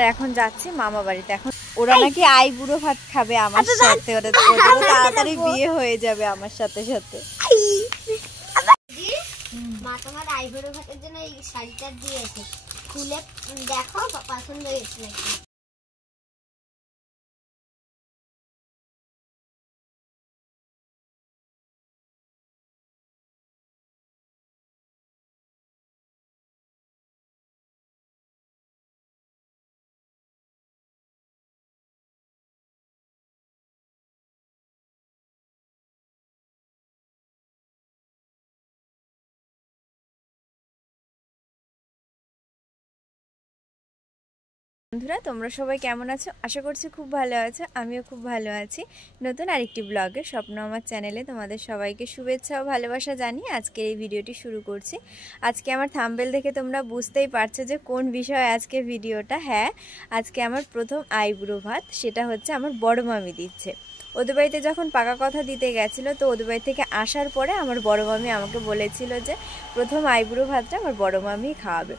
আর এখন যাচ্ছি মামা বাড়িতে। এখন ওরা নাকি আইবুড়ো ভাত খাবে আমার সাথে, ওরা তাড়াতাড়ি বিয়ে হয়ে যাবে আমার সাথে সাথে। মা তোমার আইবুড়ো ভাতের জন্য এই শাড়িটা দিয়েছে, খুলে দেখো পছন্দ হয়েছে নাকি। বন্ধুরা তোমরা সবাই কেমন আছো? আশা করছি খুব ভালো আছো, আমিও খুব ভালো আছি। নতুন আরেকটি ব্লগে স্বপ্ন আমার চ্যানেলে তোমাদের সবাইকে শুভেচ্ছা ও ভালোবাসা জানিয়ে আজকের এই ভিডিওটি শুরু করছি। আজকে আমার থাম্বনেল দেখে তোমরা বুঝতেই পারছো যে কোন বিষয়ে আজকে ভিডিওটা। হ্যাঁ, আজকে আমার প্রথম আইবুড়ো ভাত, সেটা হচ্ছে আমার বড় মামি দিচ্ছে। ওদের বাড়িতে যখন পাকা কথা দিতে গেছিলো, তো ওদের বাড়ি থেকে আসার পরে আমার বড় মামি আমাকে বলেছিল যে প্রথম আইবুড়ো ভাতটা আমার বড় মামি খাওয়াবে।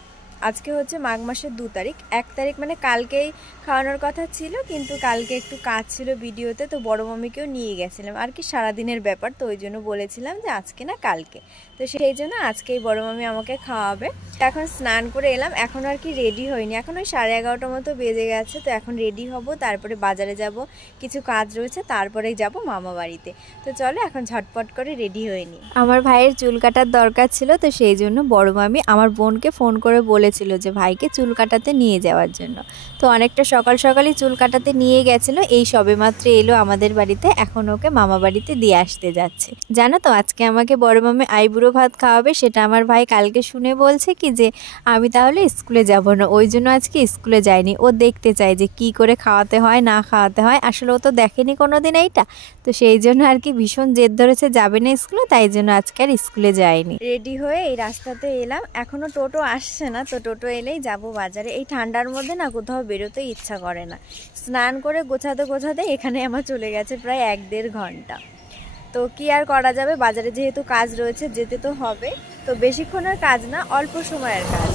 আজকে হচ্ছে মাঘ মাসের 2 তারিখ, 1 তারিখ মানে কালকেই খাওয়ানোর কথা ছিল, কিন্তু কালকে একটু কাজ ছিল ভিডিওতে, তো বড় মামিকেও নিয়ে গেছিলাম আর কি, সারাদিনের ব্যাপার, তো ওই জন্য বলেছিলাম যে আজকে না কালকে, তো সেই জন্য আজকেই বড় মামি আমাকে খাওয়াবে। এখন স্নান করে এলাম, এখন আর কি রেডি হয়নি, এখন ওই 11:30 মতো বেজে গেছে, তো এখন রেডি হব, তারপরে বাজারে যাব, কিছু কাজ রয়েছে, তারপরেই যাব মামা বাড়িতে। তো চলো এখন ঝটপট করে রেডি হয়ে নিই। আমার ভাইয়ের চুল কাটার দরকার ছিল, তো সেই জন্য বড় মামি আমার বোনকে ফোন করে বলেছিল যে ভাইকে চুল কাটাতে নিয়ে যাওয়ার জন্য। তো অনেকটা সকাল সকালই চুল কাটাতে নিয়ে গেছিল, এই সবেমাত্র এলো আমাদের বাড়িতে, এখন ওকে মামা বাড়িতে দিয়ে আসতে যাচ্ছে। জানো তো আজকে আমাকে বড় মামি আইবুড়ো ভাত খাওয়াবে, সেটা আমার ভাই কালকে শুনে বলছে কি যে আমি তাহলে স্কুলে যাব না, ওই জন্য আজকে স্কুলে যায়নি। ও দেখতে চায় যে কি করে খাওয়াতে হয় না খাওয়াতে হয়, আসলে ও তো দেখেনি কোনোদিন এইটা, তো সেই জন্য আর কি ভীষণ জেদ ধরেছে যাবে না স্কুলে, তাই জন্য আজকে আর স্কুলে যায়নি। রেডি হয়ে এই রাস্তাতে এলাম, এখনো টোটো আসছে না, তো টোটো এলেই যাব বাজারে। এই ঠান্ডার মধ্যে না কোথাও বেরোতে ইচ্ছা করে না। স্নান করে গোছাতে গোছাতে এখানে আমার চলে গেছে প্রায় 1-1.5 ঘন্টা। তো কি আর করা যাবে, বাজারে যেহেতু কাজ রয়েছে যেতে তো হবে, তো বেশিক্ষণের কাজ না, অল্প সময়ের কাজ,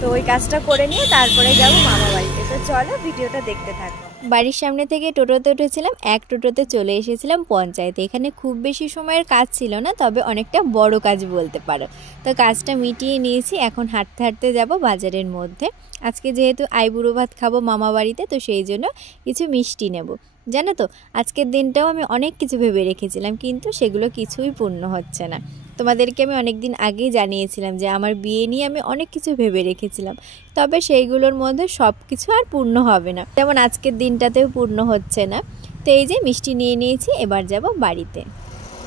তো ওই কাজটা করে নিয়ে তারপরে যাবো মামা বাড়িতে। তো চলো ভিডিওটা দেখতে থাকো। বাড়ির সামনে থেকে টোটোতে উঠেছিলাম, এক টোটোতে চলে এসেছিলাম পঞ্চায়েতে। এখানে খুব বেশি সময়ের কাজ ছিল না, তবে অনেকটা বড় কাজ বলতে পারো। তো কাজটা মিটিয়ে নিয়েছি, এখন হাঁটতে হাঁটতে যাব বাজারের মধ্যে। আজকে যেহেতু আইবুড়ো ভাত খাবো মামা বাড়িতে, তো সেই জন্য কিছু মিষ্টি নেব। জানো তো আজকের দিনটাও আমি অনেক কিছু ভেবে রেখেছিলাম, কিন্তু সেগুলো কিছুই পূর্ণ হচ্ছে না। তোমাদেরকে আমি অনেক দিন আগেই জানিয়েছিলাম যে আমার বিয়ে নিয়ে আমি অনেক কিছু ভেবে রেখেছিলাম, তবে সেইগুলোর মধ্যে সব কিছু আর পূর্ণ হবে না, যেমন আজকের দিনটাতেও পূর্ণ হচ্ছে না। তো এই যে মিষ্টি নিয়ে নিয়েছি, এবার যাব বাড়িতে।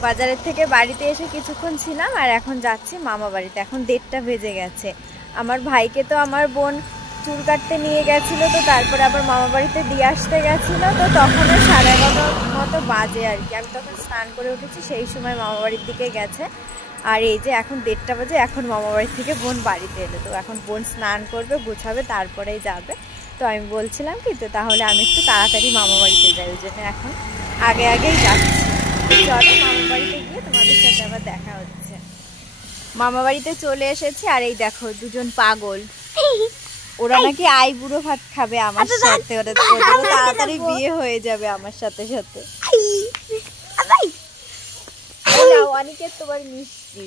বাজারের থেকে বাড়িতে এসে কিছুক্ষণ ছিলাম, আর এখন যাচ্ছি মামা বাড়িতে। এখন 1:30 বেজে গেছে। আমার ভাইকে তো আমার বোন চুল কাটতে নিয়ে গেছিলো, তো তারপরে আবার মামা বাড়িতে দিয়ে আসতে গেছিলো, তো তখনও 11:30 মতো বাজে আর কি। আমি তখন স্নান করে উঠেছি, সেই সময় মামা বাড়ির দিকে গেছে। আর এই যে এখন 1:30 বাজে, এখন মামা বাড়ি থেকে বোন বাড়িতে এলো, তো এখন বোন স্নান করবে, গোছাবে, তারপরেই যাবে। তো আমি বলছিলাম কি তো তাহলে আমি একটু তাড়াতাড়ি মামা বাড়িতে যাই, ওই জন্য এখন আগেই যাচ্ছি। চলো মামা বাড়িতে গিয়ে তোমাদের সাথে আবার দেখা হচ্ছে। মামা বাড়িতে চলে এসেছি, আর এই দেখো দুজন পাগল, ওরা নাকি আইবুড়ো ভাত খাবে আমার সাথে, ওরা তাড়াতাড়ি বিয়ে হয়ে যাবে আমার সাথে সাথে। অনেকের তোমার মিষ্টি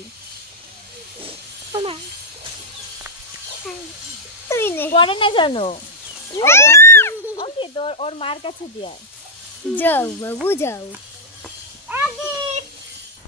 পরে না জানো, ওকে তোর ওর মার কাছে দিয়ে যাও বাবু যাও।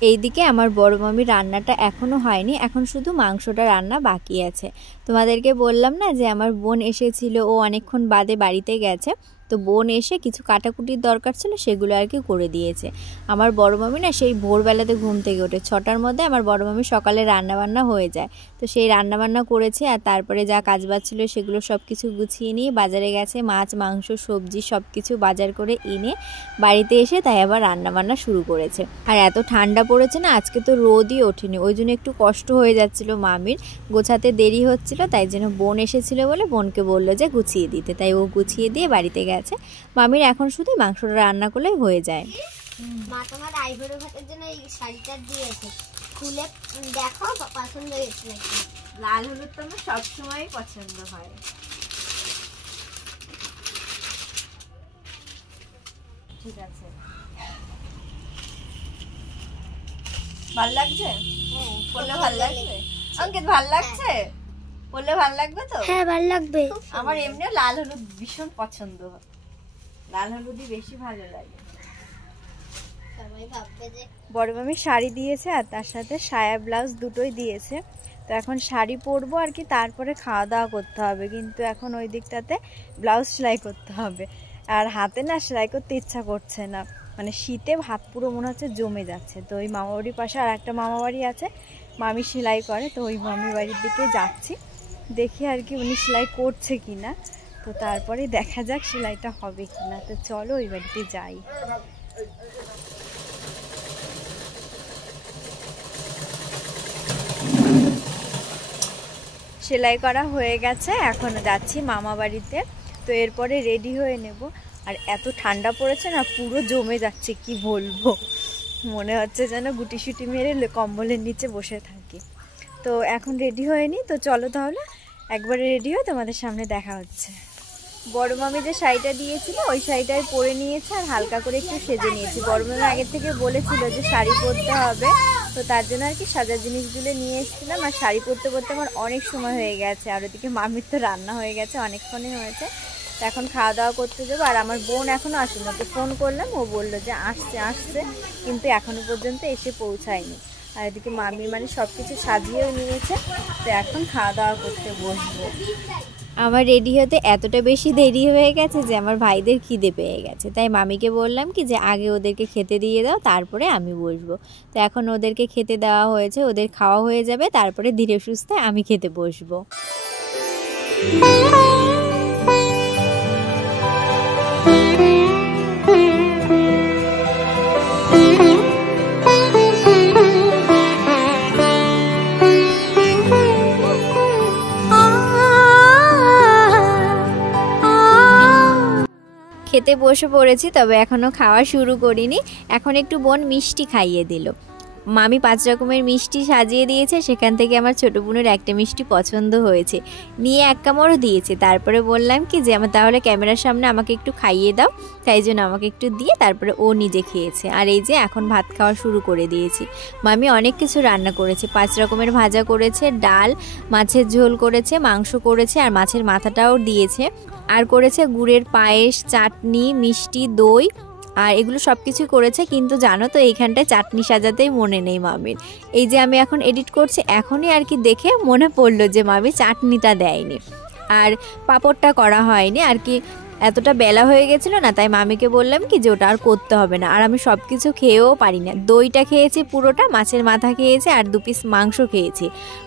এইদিকে আমার বড় মামির রান্নাটা এখনো হয়নি, এখন শুধু মাংসটা রান্না বাকি আছে। তোমাদেরকে বললাম না যে আমার বোন এসেছিল, ও অনেকক্ষণ বাদে বাড়িতে গেছে, তো বোন এসে কিছু কাটাকুটির দরকার ছিল, সেগুলো আর কি করে দিয়েছে। আমার বড় মামি না সেই ভোরবেলাতে ঘুম থেকে ওঠে, 6টার মধ্যে আমার বড় মামি সকালে রান্নাবান্না হয়ে যায়, তো সেই রান্নাবান্না করেছে, আর তারপরে যা কাজবাজ ছিল সেগুলো সব কিছু গুছিয়ে নিয়ে বাজারে গেছে, মাছ মাংস সবজি সব কিছু বাজার করে এনে বাড়িতে এসে তাই আবার রান্নাবান্না শুরু করেছে। আর এত ঠান্ডা পড়েছে না, আজকে তো রোদই ওঠেনি, ওই জন্য একটু কষ্ট হয়ে যাচ্ছিল মামির, গোছাতে দেরি হচ্ছিল, তাই জন্য বোন এসেছিল বলে বোনকে বললো যে গুছিয়ে দিতে, তাই ও গুছিয়ে দিয়ে বাড়িতে গেছে। মামির এখন শুধু মাংসটা রান্না করলেই হয়ে যায়। মা তোমার আইবুড়ো ভাতের জন্য এই শাড়িটা দিয়েছে, খুলে দেখো পছন্দ হয়েছে নাকি। লাল হলুদ তো আমার সবসময় পছন্দ হয়। ঠিক আছে। ভাল লাগছে? পরলে ভাল লাগবে? অঙ্কিত ভাল লাগছে? পরলে ভাল লাগবে তো? হ্যাঁ ভাল লাগবে। আমার এমনি লাল হলুদ ভীষণ পছন্দ, লাল হলুদই বেশি ভালো লাগে। সবাই ভাববে যে বড় মামি শাড়ি দিয়েছে আর তার সাথে সায়া ব্লাউজ দুটোই দিয়েছে। তো এখন শাড়ি পরবো আর কি, তারপরে খাওয়া দাওয়া করতে হবে। কিন্তু এখন ওই দিকটাতে ব্লাউজ সেলাই করতে হবে, আর হাতে না সেলাই করতে ইচ্ছা করছে না, মানে শীতে হাত পুরো মনে হচ্ছে জমে যাচ্ছে। তো ওই মামাবাড়ির পাশে আর একটা মামাবাড়ি আছে, মামি সেলাই করে, তো ওই মামি বাড়ির দিকে যাচ্ছি, দেখি আর কি উনি সেলাই করছে কিনা। তো তারপরে দেখা যাক সেলাইটা হবে কিনা। তো চলো ওই বাড়িতে যাই। সেলাই করা হয়ে গেছে, এখন যাচ্ছি মামা বাড়িতে। তো এরপরে রেডি হয়ে নেব। আর এত ঠান্ডা পড়েছে না, পুরো জমে যাচ্ছে, কি বলবো, মনে হচ্ছে যেন গুটি সুটি মেরে কম্বলের নিচে বসে থাকি। তো এখন রেডি হয়ে নি, তো চলো তাহলে একবারে রেডি হয়ে তোমাদের সামনে দেখা হচ্ছে। বড় মামি যে শাড়িটা দিয়েছিল ওই শাড়িটাই পরে নিয়েছে, আর হালকা করে একটু সেজে নিয়েছি। বড় মামি আগের থেকে বলেছিল যে শাড়ি পরতে হবে, তো তার জন্য আর কি সাজার জিনিসগুলো নিয়ে এসেছিলাম। আর শাড়ি পরতে পরতে আমার অনেক সময় হয়ে গেছে, আর ওদিকে মামির তো রান্না হয়ে গেছে, অনেকক্ষণই হয়েছে। তো এখন খাওয়া দাওয়া করতে যাবো। আর আমার বোন এখনও আসেনি, ওকে ফোন করলাম, ও বললো যে আসছে আসছে, কিন্তু এখনো পর্যন্ত এসে পৌঁছায়নি। আর এদিকে মামি মানে সব কিছু সাজিয়েও নিয়েছে। তো এখন খাওয়া দাওয়া করতে বসবো। আমার রেডি হতে এতটা বেশি দেরি হয়ে গেছে যে আমার ভাইদের খিদে পেয়ে গেছে, তাই মামিকে বললাম কি যে আগে ওদেরকে খেতে দিয়ে দাও, তারপরে আমি বসবো। তো এখন ওদেরকে খেতে দেওয়া হয়েছে, ওদের খাওয়া হয়ে যাবে, তারপরে ধীরে সুস্থে আমি খেতে বসবো। খেতে বসে পড়েছি, তবে এখনও খাওয়া শুরু করিনি। এখন একটু বোন মিষ্টি খাইয়ে দিল। মামি 5 রকমের মিষ্টি সাজিয়ে দিয়েছে, সেখান থেকে আমার ছোটো বোনের একটা মিষ্টি পছন্দ হয়েছে, নিয়ে 1 কামড়ও দিয়েছে। তারপরে বললাম কি যে আমার তাহলে ক্যামেরার সামনে আমাকে একটু খাইয়ে দাও, তাই জন্য আমাকে একটু দিয়ে তারপরে ও নিজে খেয়েছে। আর এই যে এখন ভাত খাওয়া শুরু করে দিয়েছি। মামি অনেক কিছু রান্না করেছে, 5 রকমের ভাজা করেছে, ডাল, মাছের ঝোল করেছে, মাংস করেছে, আর মাছের মাথাটাও দিয়েছে, আর করেছে গুড়ের পায়েস, চাটনি, মিষ্টি, দই, আর এগুলো সব কিছু করেছে। কিন্তু জানো তো এইখানটায় চাটনি সাজাতেই মনে নেই মামির। এই যে আমি এখন এডিট করছি, এখনই আর কি দেখে মনে পড়লো যে মামি চাটনিটা দেয়নি, আর পাঁপড়টা করা হয়নি আর কি। এতটা বেলা হয়ে গেছিলো না, তাই মামিকে বললাম কি যে ওটা আর করতে হবে না। আর আমি সব কিছু খেয়েও পারি না, দইটা খেয়েছি পুরোটা, মাছের মাথা খেয়েছি, আর 2 পিস মাংস খেয়েছি,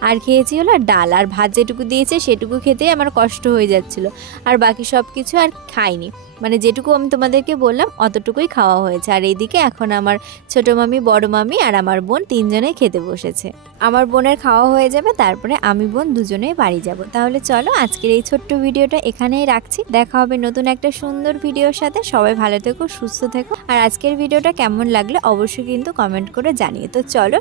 আর খেয়েছি হলো ডাল, আর ভাত যেটুকু দিয়েছে সেটুকু খেতেই আমার কষ্ট হয়ে যাচ্ছিলো। আর বাকি সব কিছু আর খাইনি, মানে যেটুকু আমি তোমাদেরকে বললাম অতটুকুই খাওয়া হয়েছে। আর এইদিকে এখন আমার ছোটো মামি, বড় মামি আর আমার বোন 3 জনেই খেতে বসেছে। আমার বোনের খাওয়া হয়ে যাবে, তারপরে আমি বোন দুজনেই বাড়ি যাব। তাহলে চলো আজকের এই ছোট্ট ভিডিওটা এখানেই রাখছি, দেখা হবে নতুন একটা সুন্দর ভিডিওর সাথে। সবাই ভালো থেকো, সুস্থ থেকো। আর আজকের ভিডিওটা কেমন লাগলো অবশ্যই কিন্তু কমেন্ট করে জানিয়ে। তো চলো।